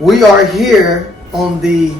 We are here on the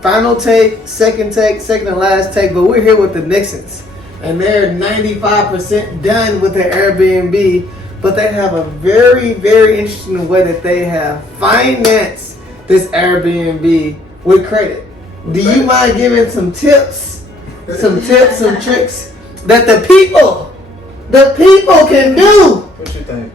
final take, second and last take, but we're here with the Nixons. And they're 95% done with their Airbnb, but they have a very, very interesting way that they have financed this Airbnb with credit. Do you mind giving some tips, some tricks that the people can do? What you think?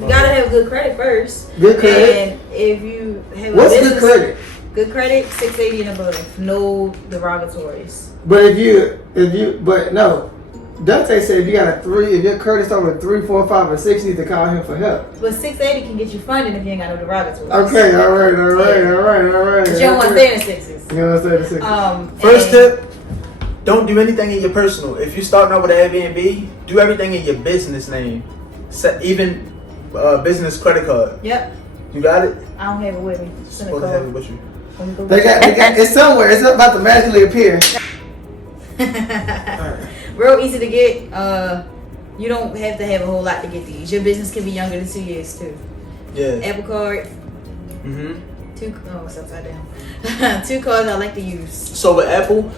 You gotta have good credit first. Good credit. And if you have What's a business, good credit? Good credit, 680 and above. No derogatories. But no. Dante said if your credit's over 3, 4, 5, or 6, you need to call him for help. But 680 can get you funding if you ain't got no derogatories. Okay, all right. But you don't want to stay in the sixes. You don't want to stay in the sixes. First tip, don't do anything in your personal. If you're starting out with an Airbnb, do everything in your business name. Even business credit card. Yep. You got it? I don't have it with me. Supposed to have it with you. They got it's somewhere. It's not about to magically appear. Real easy to get. You don't have to have a whole lot to get these. Your business can be younger than 2 years too. Yeah. Apple Card. It's upside down. 2 cards I like to use. So with Apple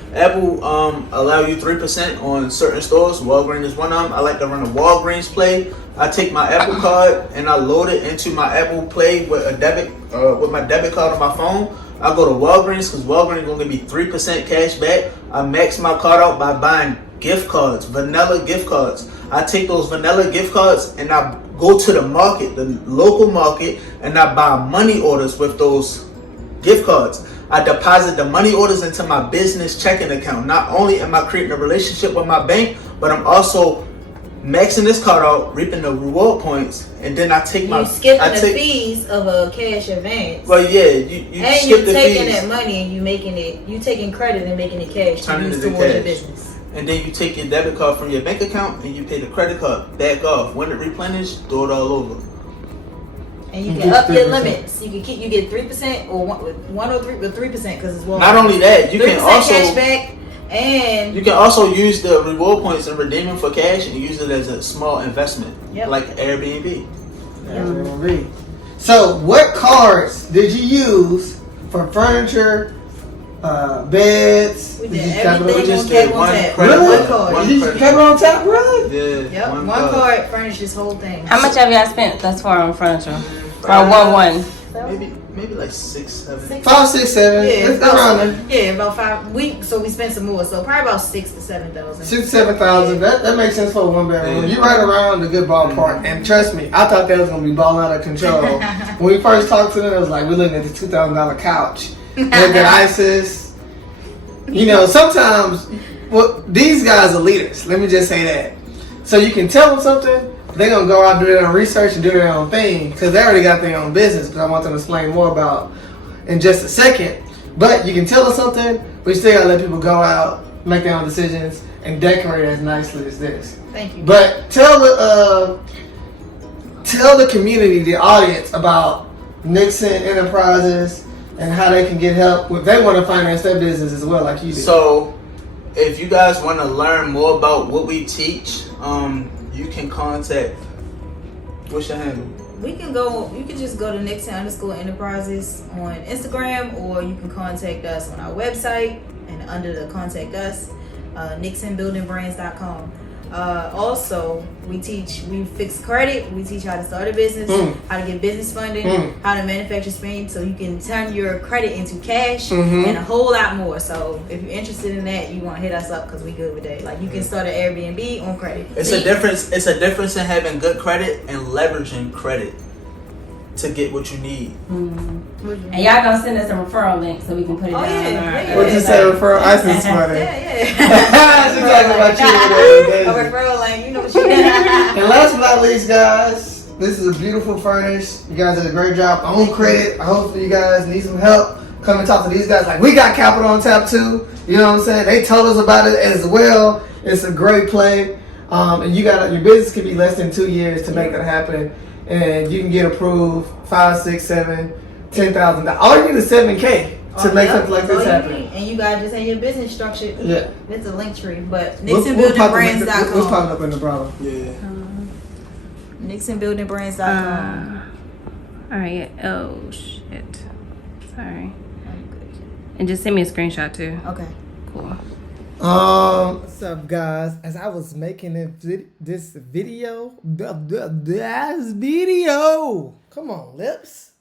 allow you 3% on certain stores. Walgreens is one of them. I like to run a Walgreens Play. I take my Apple Card and I load it into my Apple Play with with my debit card on my phone. I go to Walgreens because Walgreens gonna give me 3% cash back. I max my card out by buying gift cards, vanilla gift cards. I take those vanilla gift cards and I go to the market, the local market, and I buy money orders with those gift cards. I deposit the money orders into my business checking account. Not only am I creating a relationship with my bank, but I'm also maxing this card out, reaping the reward points, and then I take You skipping the fees of a cash advance. Well, yeah, you and skip you're the taking fees. that money and you taking credit and making it cash to Turning use it to towards your cash. business. And then you take your debit card from your bank account and you pay the credit card back off. When it replenishes, throw it all over. And you can up your limits. You get 3% or 1 or 3% because it's Not only that, you can also cash back, and you can also use the reward points and redeem them for cash and use it as a small investment, like Airbnb. Airbnb. So, what cards did you use for furniture, beds? We did everything. We just did one credit one card. You just kept it on top, really? Yeah. Yep. One card furnished this whole thing. How much have y'all spent thus far on furniture? Or one? Maybe like 6, 7. 5, 6, 7. Yeah, about 5. We spent some more, so probably about 6 to 7,000. 6 to 7,000. That makes sense for a 1-bedroom. Yeah. You're right around the good ballpark. And trust me, I thought that was gonna be balling out of control. When we first talked to them, it was like we're looking at the $2,000 couch. Look at ISIS. You know, sometimes these guys are leaders. Let me just say that. So you can tell them something. They're going to go out and do their own research and do their own thing because they already got their own business, but I want them to explain more about in just a second. But you can tell us something, but you still got to let people go out, make their own decisions, and decorate as nicely as this. Thank you. But tell the community, the audience, about Nixon Enterprises and how they can get help if they want to finance their business as well, like you do. So, if you guys want to learn more about what we teach, you can contact. What's your handle? You can just go to Nixon_Enterprises on Instagram, or you can contact us on our website and under the contact us, NixonBuildingBrands.com. Also, we fix credit. We teach how to start a business, how to get business funding, how to manufacture Spain, so you can turn your credit into cash and a whole lot more. So if you're interested in that, you want to hit us up because we good with that. Like you can start an Airbnb on credit. It's a difference in having good credit and leveraging credit to get what you need. And y'all gonna send us a referral link so we can put it down. What you say, referral? ISIS money. Yeah. She's talking about you. A referral link, you know what you did. And last but not least, guys, this is a beautiful furnish. You guys did a great job on credit. I hope you guys need some help. Come and talk to these guys. Like, we got capital on tap too. You know what I'm saying? They told us about it as well. It's a great play. And your business could be less than 2 years to make that happen. And you can get approved 5, 6, 7, $10,000. All you need is $7K to make something like this happen. And you gotta just have your business structured. Yeah. It's a link tree, but NixonBuildingBrands.com. What's popping up in the bottom? Yeah. NixonBuildingBrands.com. All right. Oh shit. Sorry. And just send me a screenshot too. Okay. Cool. What's up, guys? As I was making this video, come on, lips.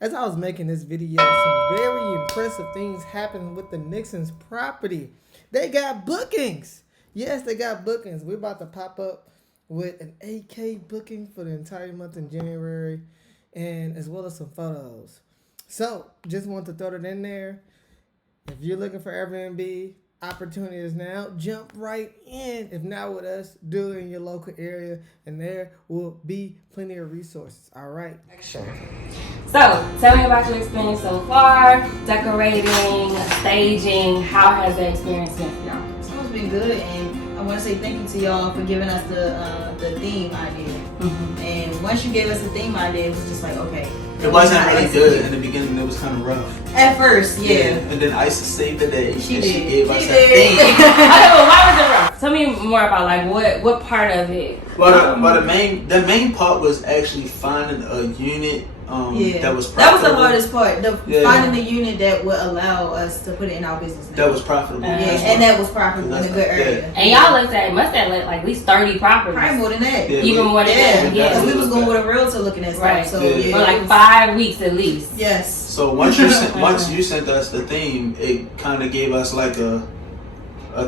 As I was making this video, some very impressive things happened with the Nixons property. They got bookings. Yes, they got bookings. We're about to pop up with an 8K booking for the entire month in January, and as well as some photos. So, just want to throw it in there. If you're looking for Airbnb, opportunity is now. Jump right in. If not with us, do it in your local area, and there will be plenty of resources. All right. Action. So, tell me about your experience so far, decorating, staging. How has the experience been for y'all? So it's been good, and I want to say thank you to y'all for giving us the theme idea. Mm-hmm. And once you gave us the theme idea, it was just like, okay. It wasn't really good in the beginning. It was kind of rough. At first, yeah. And then Isis saved the day. She and did. She gave us She that did. thing. Okay, well, why was it rough? Tell me more about like what part of it. But the main part was actually finding a unit that was profitable. That was the hardest part. Finding the unit that would allow us to put it in our business name. That was profitable. And that was profitable in a good area. And y'all must have let like at least 30 properties. Probably more than that. Yeah, Even more than that. Yeah, because Yeah. we was going with a realtor looking at stuff. Right. So Yeah. For like 5 weeks at least. Yes. So once you sent us the theme, it kind of gave us like a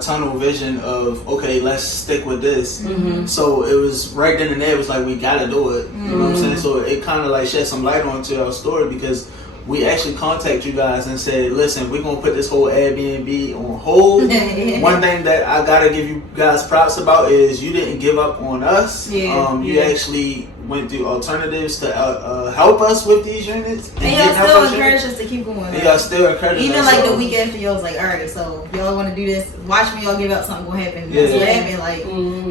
tunnel vision of, okay, let's stick with this. Mm-hmm. So it was right then and there. It was like, we gotta do it. You know what I'm saying? So it kind of like shed some light onto our story, because we actually contacted you guys and said, listen, we're gonna put this whole Airbnb on hold. One thing that I gotta give you guys props about is you didn't give up on us. You actually went through alternatives to help us with these units. And y'all still encourage us to keep going. And y'all still encourage us. Even like the week after, y'all was like, all right, so y'all want to do this? Watch me, y'all give up, something gonna happen. That's what happened. Like,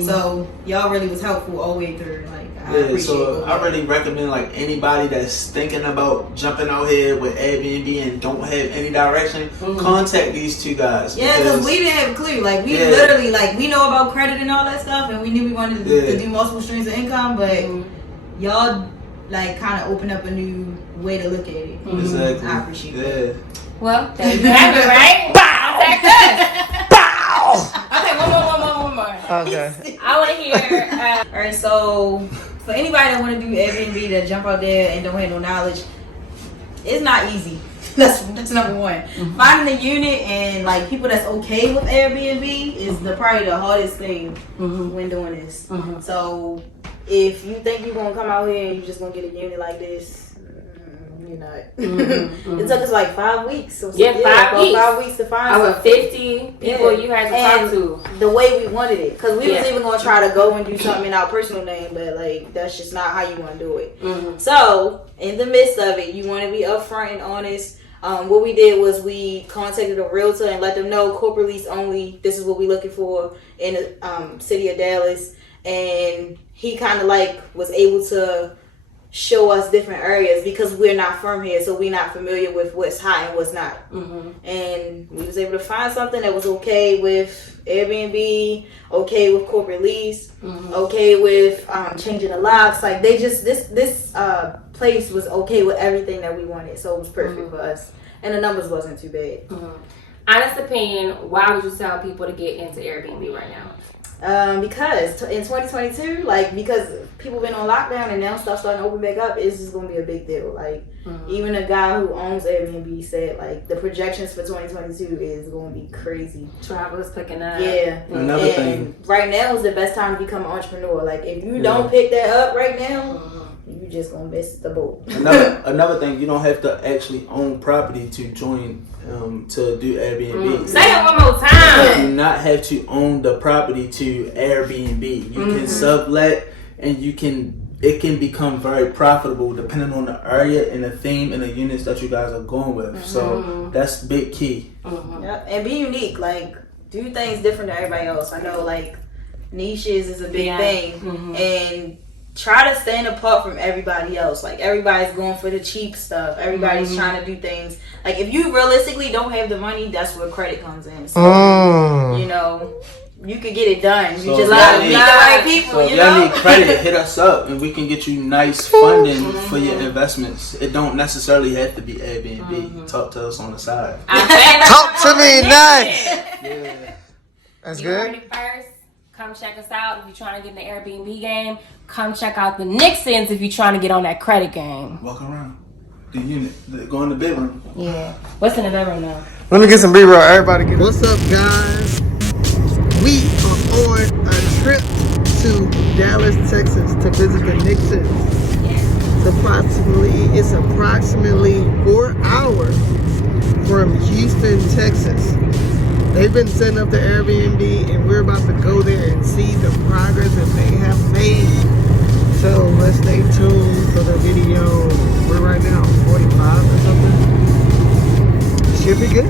so y'all really was helpful all the way through. Like, I appreciate so it. I really recommend like anybody that's thinking about jumping out here with Airbnb and don't have any direction, contact these two guys. Yeah, because we didn't have a clue. Like, we literally, like, we know about credit and all that stuff, and we knew we wanted to do multiple streams of income, but y'all like kind of opened up a new way to look at it. Exactly. I appreciate that. Well, there you have it, right? Bow! That's Bow! Okay, one more. Okay. I want to hear. All right, so for anybody that want to do Airbnb, that jump out there and don't have no knowledge, it's not easy. That's number one. Finding a unit and like people that's okay with Airbnb is probably the hardest thing when doing this. So if you think you're gonna come out here and you're just gonna get a unit like this, you're not. It took us like 5 weeks. So 5 weeks. 5 weeks to find over something. 50 people you had to talk to. The way we wanted it, because we was even gonna try to go and do something in our personal name, but like that's just not how you want to do it. So in the midst of it, you want to be upfront and honest. What we did was we contacted a realtor and let them know corporate lease only. This is what we're looking for in the city of Dallas, and he kind of like was able to show us different areas because we're not from here, so we're not familiar with what's hot and what's not. And we was able to find something that was okay with Airbnb, okay with corporate lease, okay with changing the locks. Like they just this place was okay with everything that we wanted, so it was perfect for us, and the numbers wasn't too bad. Honest opinion, why would you tell people to get into Airbnb right now? Because in 2022, like, because people been on lockdown and now stuff starting to open back up, it's just gonna be a big deal. Like, even a guy who owns Airbnb said, like, the projections for 2022 is gonna be crazy. Travel is picking up. Yeah. Another thing. Right now is the best time to become an entrepreneur. Like, if you don't pick that up right now, you just gonna miss the boat. Another thing, you don't have to actually own property to join to do Airbnb. Say it one more time. You do not have to own the property to Airbnb. You can sublet, and it can become very profitable depending on the area and the theme and the units that you guys are going with. So that's big key. Yep. And be unique. Like, do things different than everybody else. I know, like, niches is a big thing, and try to stand apart from everybody else. Like, everybody's going for the cheap stuff. Everybody's trying to do things. Like, if you realistically don't have the money, that's where credit comes in. So, you know, you could get it done. So You just y'all gotta need- meet the right people. So if you y'all know. need credit, hit us up and we can get you nice funding for your investments. It don't necessarily have to be Airbnb. Talk to us on the side. Talk to me nice. Yeah. That's You heard good. it first. Come check us out if you're trying to get in the Airbnb game. Come check out the Nixons if you're trying to get on that credit game. Walk around the unit. Go in the bedroom. Yeah. What's in the bedroom now? Let me get some B-roll. Everybody get. What's up, guys? We are on a trip to Dallas, Texas to visit the Nixons. It's approximately 4 hours from Houston, Texas. They've been setting up the Airbnb, and we're about to go there and see the progress that they have made. So let's stay tuned for the video. We're right now 45 or something. Should be good.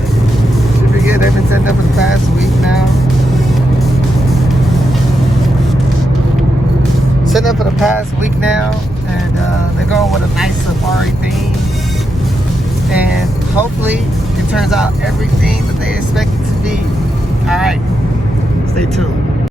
Should be good. They've been setting up for the past week now. Setting up for the past week now, and they're going with a nice safari theme. And hopefully, it turns out everything that they expect it to be.